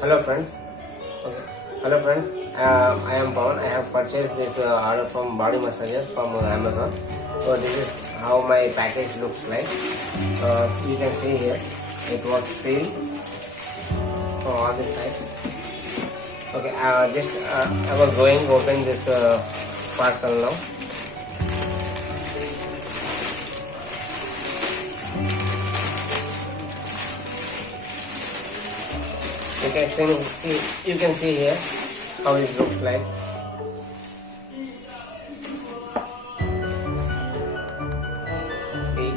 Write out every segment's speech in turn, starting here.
Hello friends. Okay. Hello friends. I am Pawan. I have purchased this order from body massager from Amazon. So this is how my package looks like. You can see here it was sealed from all the sides. Okay. I was going to open this parcel now. You can see here how it looks like. See,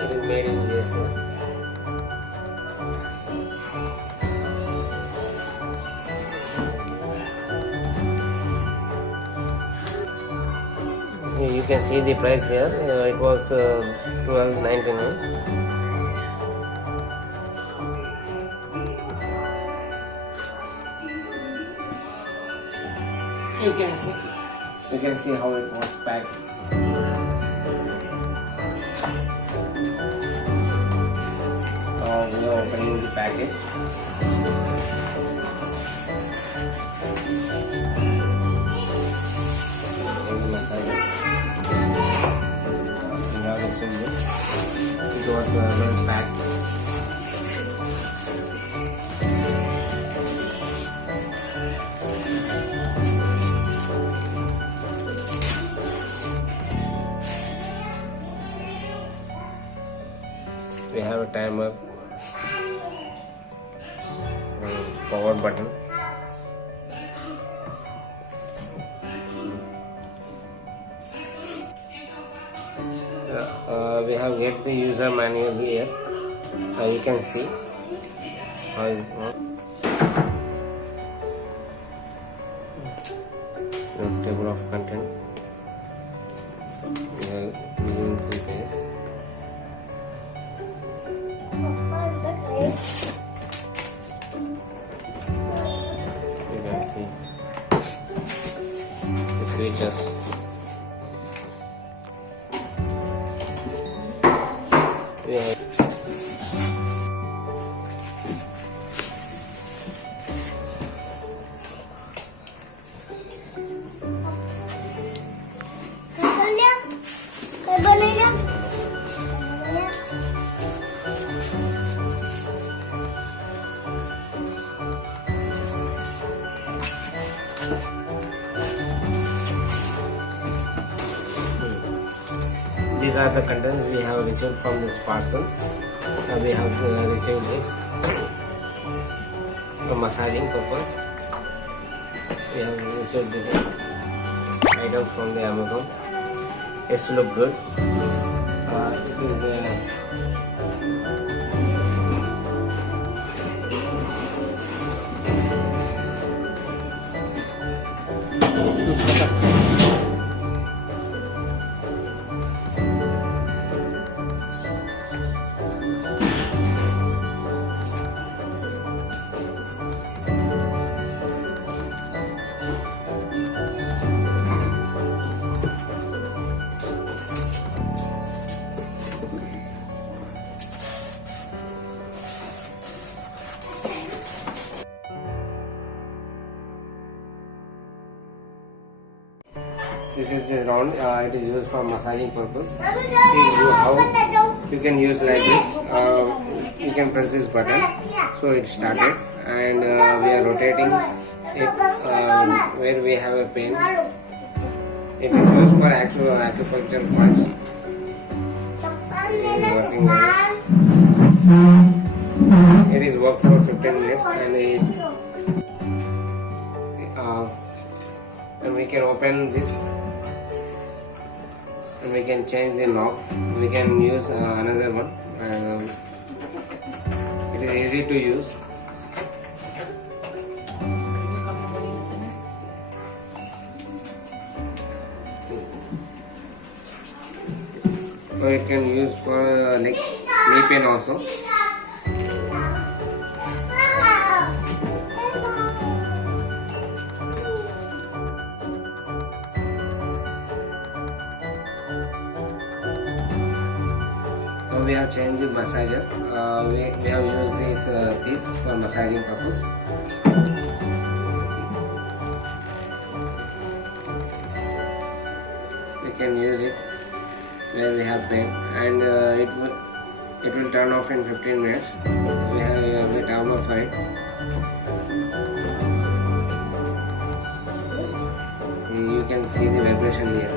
it is made in USA. You can see the price here. It was $12.99. You can see how it was packed. Now we are opening the package. It was well packed. We have a timer, power button. We have get the user manual here. You can see how it works. Table of content. We have given 3 pages. You can see the features. We have these are the contents we have received from this parcel. We have received this for massaging purpose. We have received this item from the Amazon. It's look good. It is this is the round. It is used for massaging purpose. See how you can use like this. You can press this button, so it started, and we are rotating it where we have a pain. It is used for acupuncture points. It is working like this. It is work for 15 minutes, and we can open this. And we can change the knob. We can use another one. It is easy to use. So it can use for knee pain also. Now we have changed the massager. we have used this for massaging purpose. We can use it where we have pain, and it will turn off in 15 minutes. We have the timer for it. You can see the vibration here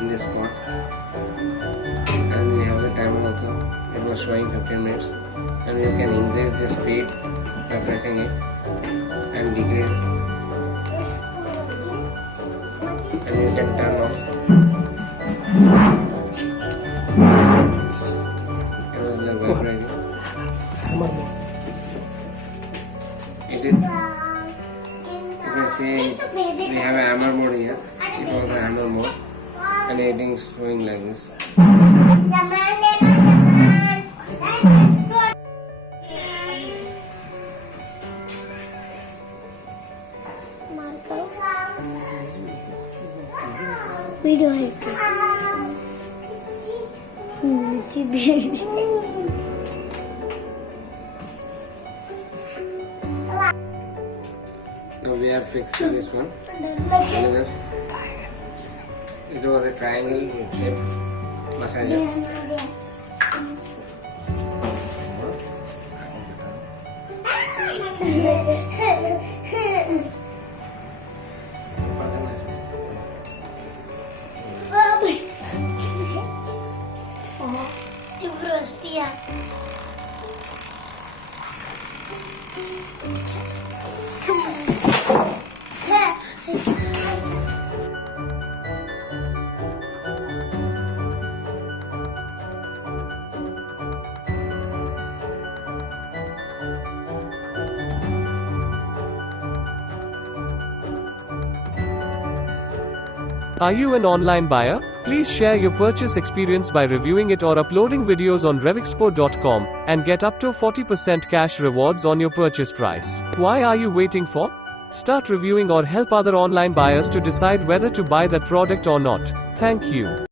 in this spot, and we have the timer also. It was showing 15 minutes, and you can increase the speed by pressing it and decrease, and you can turn off. It was like vibrating. It is. You can see we have a hammer mode here. It was a hammer mode, and it is showing like this. Video है Now we have fixed this one. Another. It was a triangle shaped massager. Are you an online buyer? Please share your purchase experience by reviewing it or uploading videos on RevExpo.com and get up to 40% cash rewards on your purchase price. Why are you waiting for? Start reviewing or help other online buyers to decide whether to buy that product or not. Thank you.